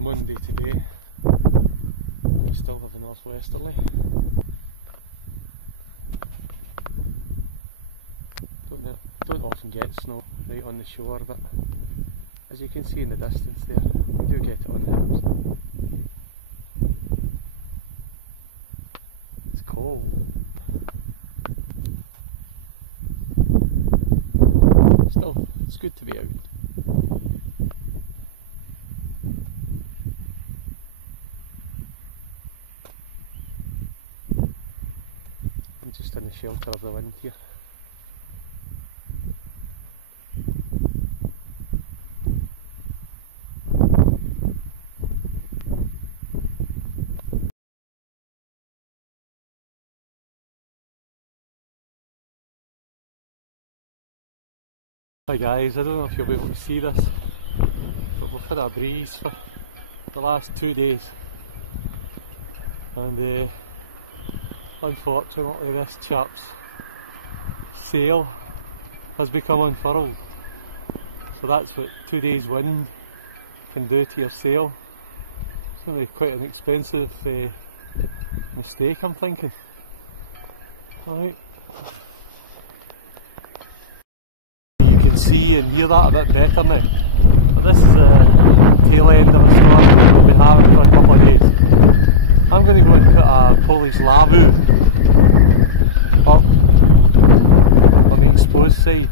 Monday today. We still have a northwesterly. Don't often get snow right on the shore, but as you can see in the distance there, we do get it on the hills. It's cold. Still, it's good to be out. I'm just in the shelter of the wind here. Hi guys, I don't know if you'll be able to see this, but we've had a breeze for the last 2 days, and unfortunately this chap's sail has become unfurled. So that's what 2 days wind can do to your sail. It's going to be quite an expensive mistake, I'm thinking. Alright. See and hear that a bit better now. But this is the tail end of a storm that we'll be having for a couple of days. I'm going to go and put a Polish Lavvu up on the exposed side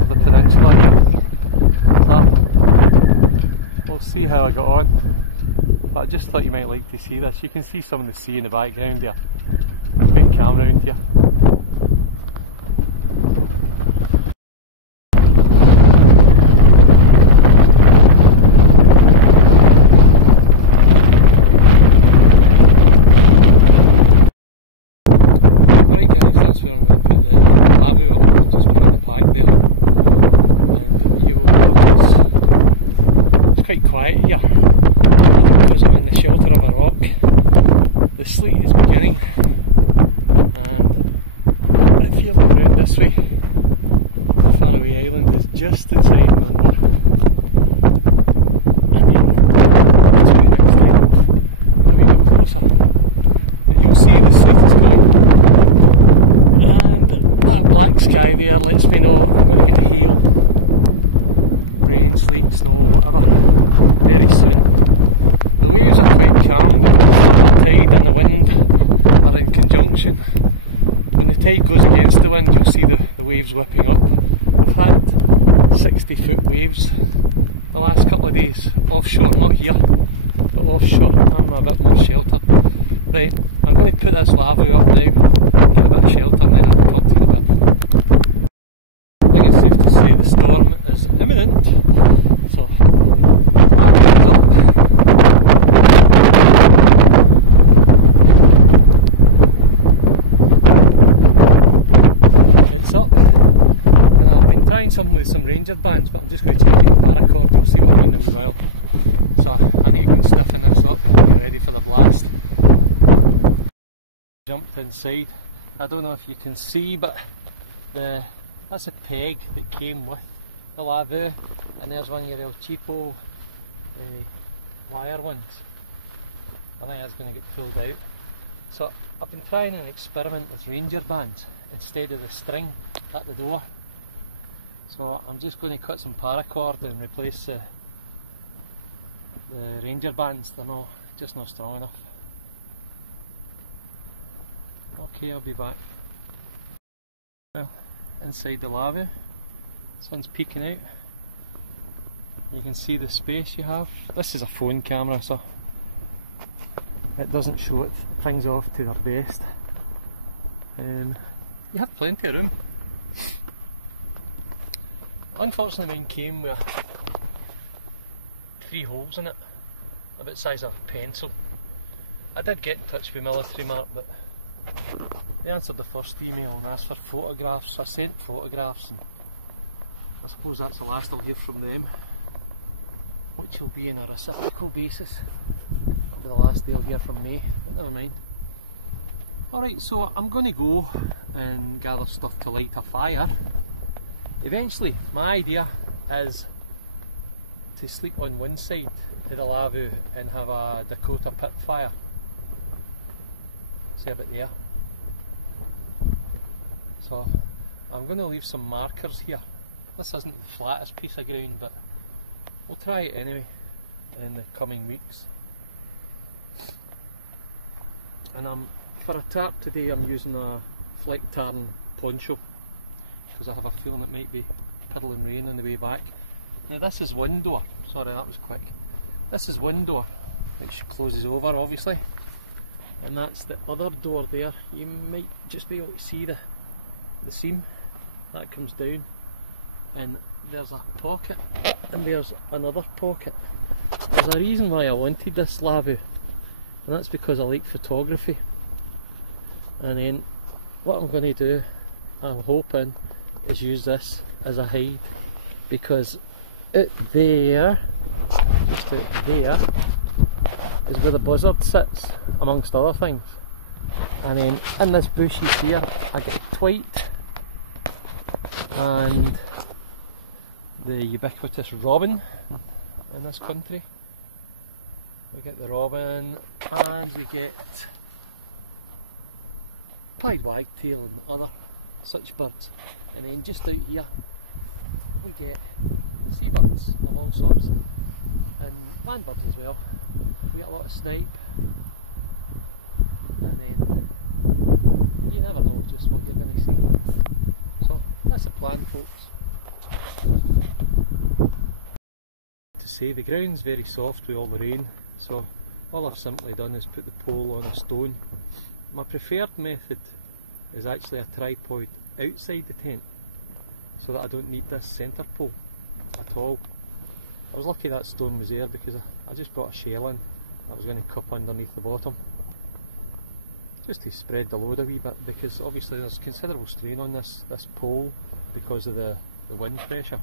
of the peninsula. So we'll see how I got on. But I just thought you might like to see this. You can see some of the sea in the background there. Big camera around here. Just inside London. And then to the next time, a wee bit closer, and you'll see the sleet is coming. And that black sky there lets me know I'm going to get hail, rain, sleet, snow, whatever, very soon. The waves are quite calm because the tide and the wind are in conjunction. When the tide goes against the wind, you'll see the waves whipping up. We've had 60-foot waves the last couple of days, offshore, not here, but offshore. I'm a bit more sheltered. Right, I'm going to put this Lavvu up now, get a bit of shelter, and then I'll talk to you in a bit. I think it's safe to say the storm is imminent, so it's up. Something with some ranger bands, but I'm just going to take it paracord and see what I'm in as well. So I need to go sniffing this up and get ready for the blast. Jumped inside. I don't know if you can see, but that's a peg that came with the Lavvu, and there's one of your El Cheapo wire ones. I think that's going to get pulled out. So I've been trying an experiment with ranger bands instead of the string at the door. So I'm just going to cut some paracord and replace the ranger bands. They're just not strong enough. Okay, I'll be back. Well, inside the Lavvu, sun's peeking out. You can see the space you have. This is a phone camera, so it doesn't show it things off to their best. You have plenty of room. Unfortunately mine came with 3 holes in it, about the size of a pencil. I did get in touch with Military Mark, but they answered the first email and asked for photographs. I sent photographs, and I suppose that's the last I'll hear from them, which will be on a reciprocal basis. That'll be the last they'll hear from me, but never mind. Alright, so I'm going to go and gather stuff to light a fire. Eventually, my idea is to sleep on one side of the Lavvu and have a Dakota pit fire. See about there. So I'm going to leave some markers here. This isn't the flattest piece of ground, but we'll try it anyway in the coming weeks. And for a tarp today I'm using a fleck tarn poncho because I have a feeling it might be piddling rain on the way back. Now this is one door, sorry that was quick. This is one door which closes over obviously, and that's the other door there. You might just be able to see the seam that comes down, and there's a pocket and there's another pocket. There's a reason why I wanted this Lavvu, and that's because I like photography. And then what I'm going to do, I'm hoping, is use this as a hide, because out there, just out there, is where the buzzard sits, amongst other things. And then in this bush here, I get twite and the ubiquitous robin in this country. We get the robin and we get pied wagtail and other such birds. And then just out here we get seabirds of all sorts and land birds as well. We get a lot of snipe, and then you never know just what you're going to see. So that's the plan, folks. To say, the ground's very soft with all the rain, so all I've simply done is put the pole on a stone. My preferred method is actually a tripod outside the tent, so that I don't need this centre pole at all. I was lucky that stone was there because I just brought a shell in that was going to cup underneath the bottom, just to spread the load a wee bit, because obviously there's considerable strain on this pole because of the wind pressure.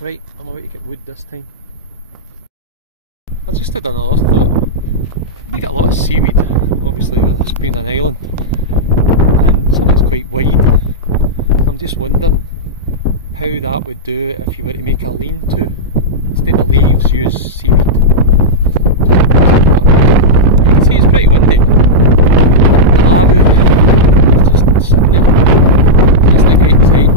Right, I'm away to get wood this time. I just did another thought. You get a lot of seaweed, obviously with this being an island, and so it's quite wide. I'm just wondering how that would do if you were to make a lean-to. Instead of leaves, use seaweed. You can see it's pretty windy. Just sitting there. That's the right side.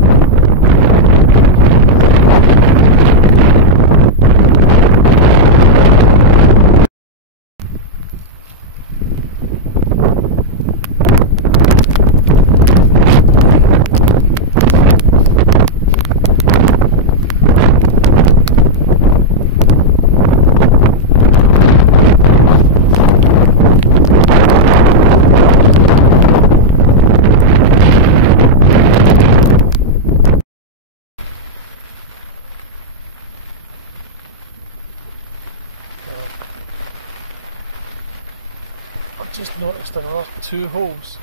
I've just noticed another 2 holes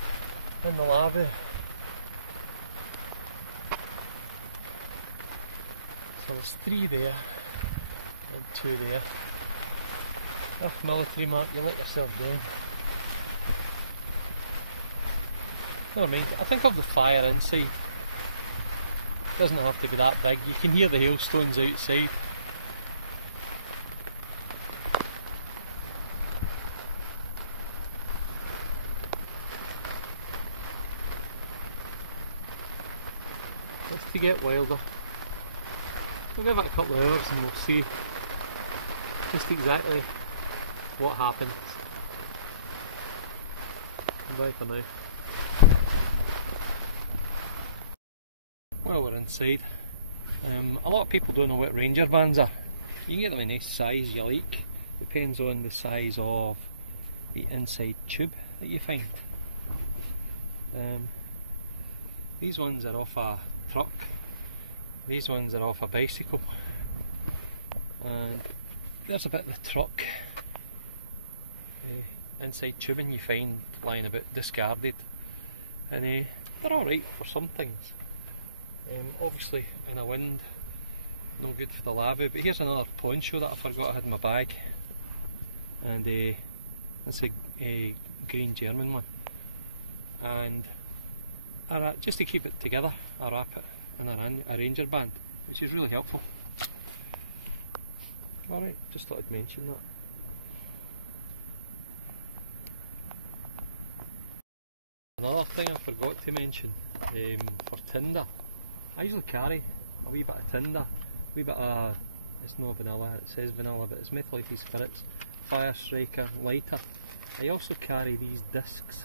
in the Lavvu. So there's 3 there and 2 there. If military mark, you let yourself down. Never mind, I think of the fire inside. It doesn't have to be that big. You can hear the hailstones outside. To get wilder. We'll give it a couple of hours and we'll see just exactly what happens. Bye for now. Well, we're inside. A lot of people don't know what Ranger bands are. You can get them in any size you like. Depends on the size of the inside tube that you find. These ones are off a truck, these ones are off a bicycle, and there's a bit of the truck inside tubing you find lying about discarded, and they're alright for some things. Obviously in a wind, no good for the Lavvu, but here's another poncho that I forgot I had in my bag, and it's a green German one, and just to keep it together, I wrap it in a Ranger band, which is really helpful. Alright, just thought I'd mention that. Another thing I forgot to mention, for tinder, I usually carry a wee bit of tinder, a wee bit of, it's not vanilla, it says vanilla, but it's methylated spirits, fire striker, lighter. I also carry these discs,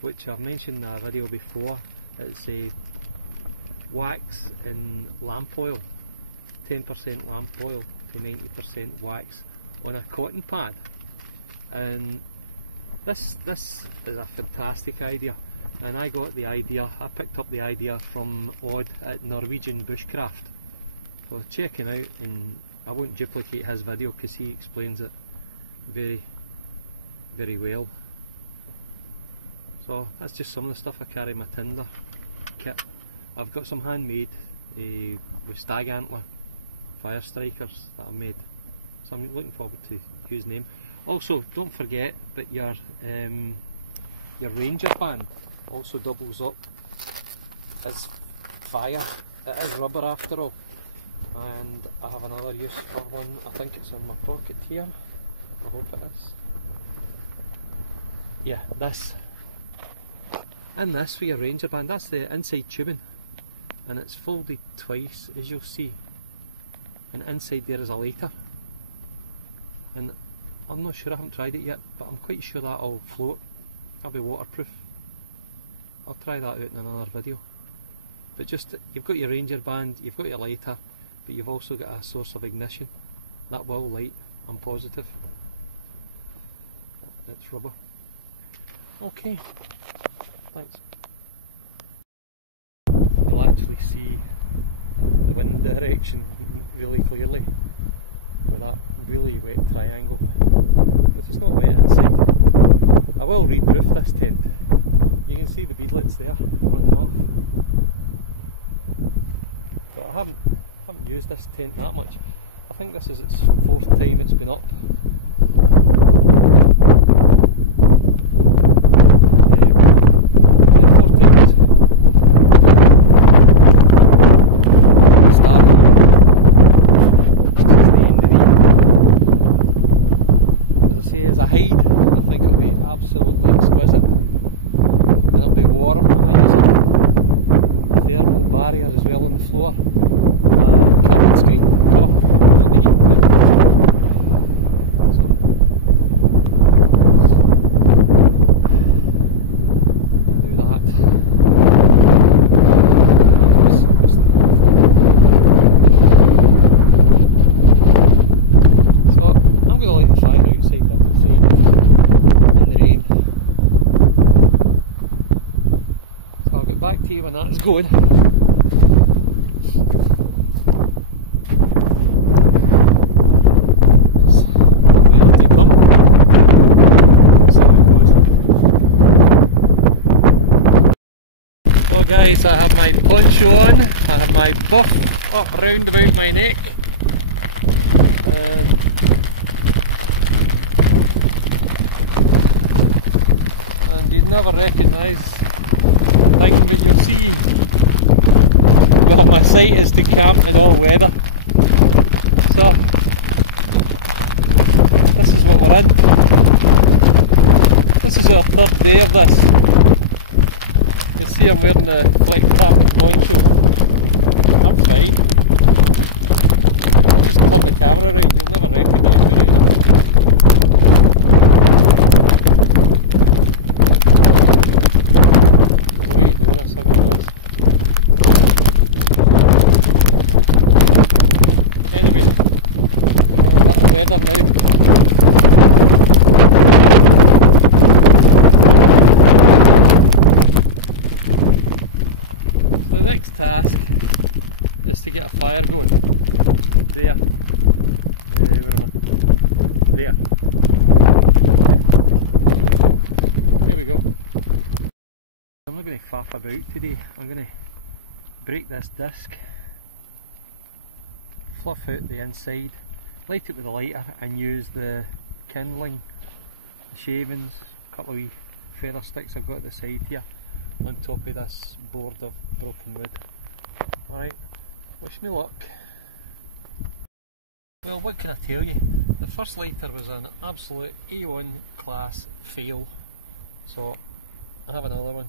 which I've mentioned in a video before. It's a wax in lamp oil, 10% lamp oil to 90% wax on a cotton pad, and this is a fantastic idea. And I picked up the idea from Odd at Norwegian Bushcraft. So check him out, and I won't duplicate his video because he explains it very, very well. So that's just some of the stuff I carry in my tinder kit. I've got some handmade with stag antler fire strikers that I made, so I'm looking forward to using them. Also, don't forget that your ranger band also doubles up as fire. It is rubber after all, and I have another use for one. I think it's in my pocket here. I hope it is. Yeah, this. And this for your ranger band, that's the inside tubing, and it's folded twice, as you'll see, and inside there is a lighter, and I'm not sure, I haven't tried it yet, but I'm quite sure that'll float, that'll be waterproof. I'll try that out in another video. But just, you've got your ranger band, you've got your lighter, but you've also got a source of ignition. That will light, I'm positive. It's rubber. Okay, thanks. You'll actually see the wind direction really clearly with that really wet triangle. But it's not wet inside. I will re-proof this tent. You can see the beadlets there running off. But I haven't used this tent that much. I think this is its 4th time it's been up. When that's going. So guys, I have my poncho on, I have my buff up round about my neck, and you'd never recognise thing, but you'll see that my site is to camp in all weather. So this is what we're in. This is our 3rd day of this. You can see I'm wearing the flight cap poncho. I'm fine. Just turn the camera right, you'll never recognise me. Faff about today. I'm going to break this disc, fluff out the inside, light it with a lighter, and use the kindling, the shavings, a couple of wee feather sticks I've got at the side here on top of this board of broken wood. Right, wish me luck. Well, what can I tell you? The first lighter was an absolute A1 class fail, so I have another one.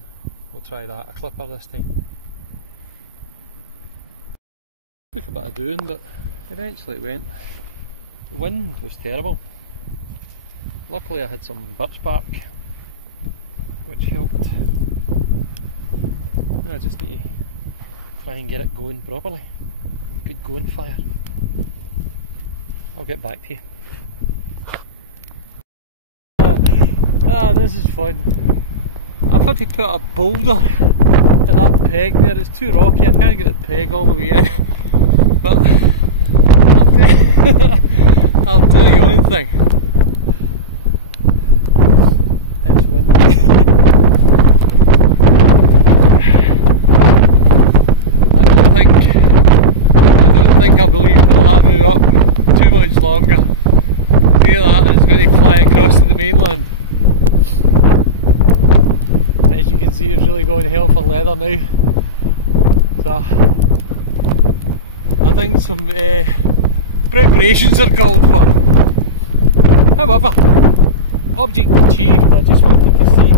We'll try that, a clipper this time. Took a bit of doing, but eventually it went. The wind was terrible. Luckily I had some birch bark, which helped. I just need to try and get it going properly. Good going fire. I'll get back to you. This is fun. I've had to put a boulder in that peg there. It's too rocky, I can't get the peg all the way in. But I'll tell you one thing. Preparations are called for. However, object achieved. I just wanted to see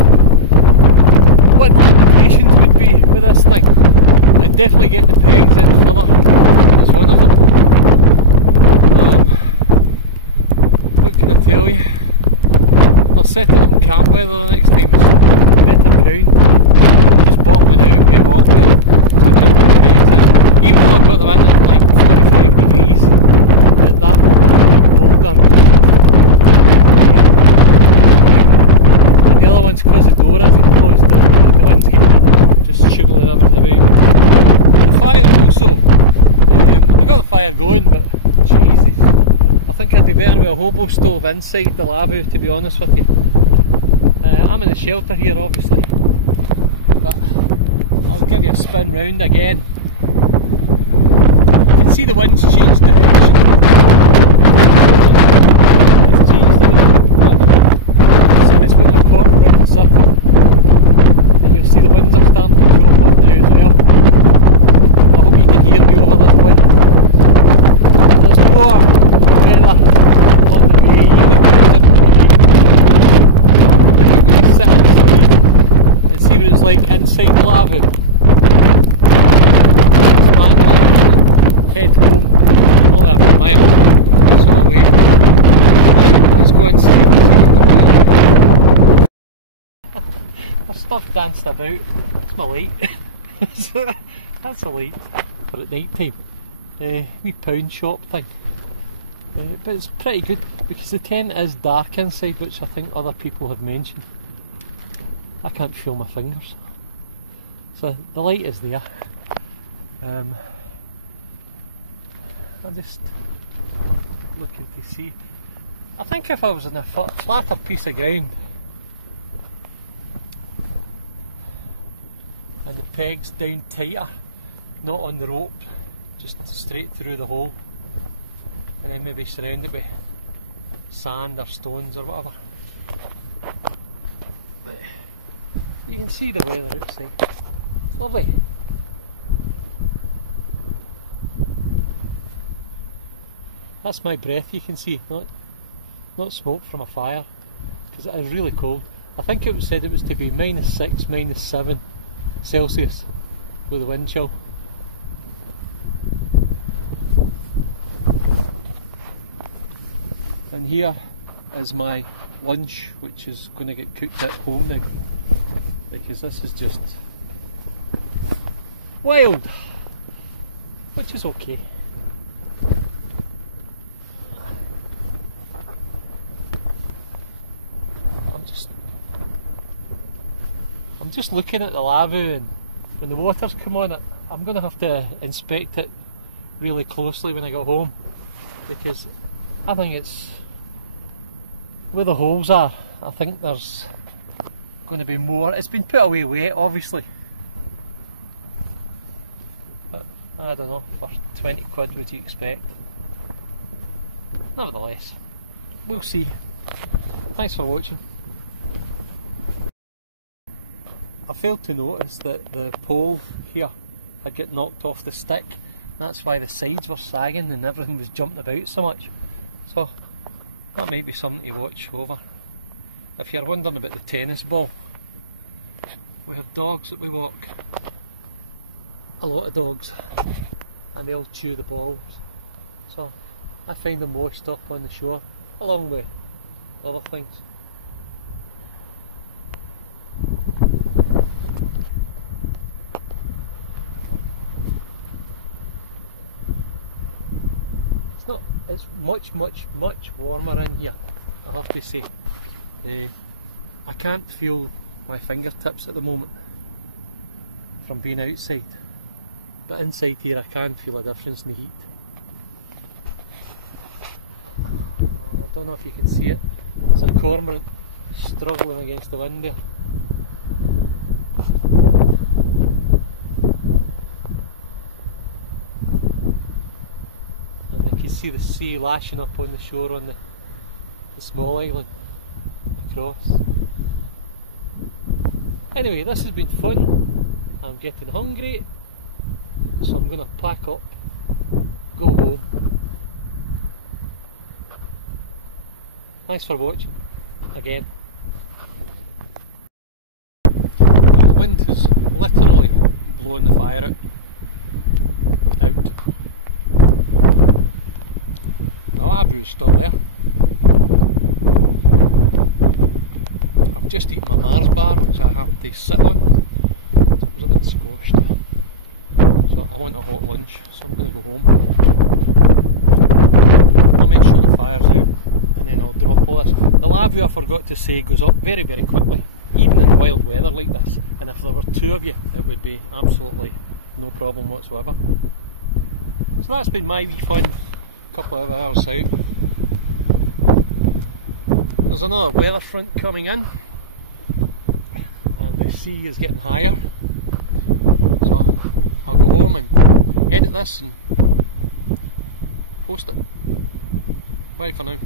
what the implications would be with this thing. I'd definitely get the pegs in further. That's one of them. What can I tell you? I'll set it on camp weather the next time. It's better ground. Just pop it out, get on with it. Even though I've got the wind at like 45 degrees. Stove inside the Lavvu, to be honest with you. I'm in the shelter here obviously, but I'll give you a spin round again. You can see the wind's changed direction. It's changed it's been a quarter round circle, and you'll see the winds are starting to go up now as well. I hope you can hear me over the wind. There's more weather. Inside the Lavvu. Head home. All that mile. So let's go inside. I've stuff danced about. It's my light. That's a light for at night time. Wee pound shop thing. But it's pretty good because the tent is dark inside, which I think other people have mentioned. I can't feel my fingers. So the light is there. I'm just looking to see. I think if I was in a flatter piece of ground and the pegs down tighter, not on the rope, just straight through the hole, and then maybe surround it with sand or stones or whatever. You can see the weather outside. Lovely. That's my breath, you can see, not smoke from a fire, because it is really cold. I think it said it was to be -6, -7 Celsius with the wind chill. And here is my lunch, which is going to get cooked at home now, because this is just wild, which is okay. I'm just looking at the Lavvu, and when the water's come on it, I'm going to have to inspect it really closely when I get home, because I think it's where the holes are. I think there's going to be more. It's been put away wet, obviously. I don't know, for 20 quid would you expect? Nevertheless, we'll see. Thanks for watching. I failed to notice that the pole here had got knocked off the stick, That's why the sides were sagging and everything was jumping about so much. So that might be something to watch over. If you're wondering about the tennis ball, we have dogs that we walk. A lot of dogs. And they all chew the balls. So I find them washed up on the shore, along with other things. It's much warmer in here, I have to say. I can't feel my fingertips at the moment from being outside, but inside here I can feel a difference in the heat. I don't know if you can see it. There's a cormorant struggling against the wind there. See the sea lashing up on the shore on the small island across. Anyway, this has been fun. I'm getting hungry, so I'm going to pack up, go home. Thanks for watching again. The wind has literally blown the fire out. Still there. I've just eaten my Mars bar, which I happened to sit on. It was a bit squashed. So I want a hot lunch, so I'm going to go home. I'll make sure the fire's out and then I'll drop all this. The Lavvu, I forgot to say, goes up very, very quickly, even in wild weather like this. And if there were two of you, it would be absolutely no problem whatsoever. So that's been my wee fun. Couple of hours out. There's another weather front coming in and the sea is getting higher, so I'll go home and edit this and post it. Bye for now.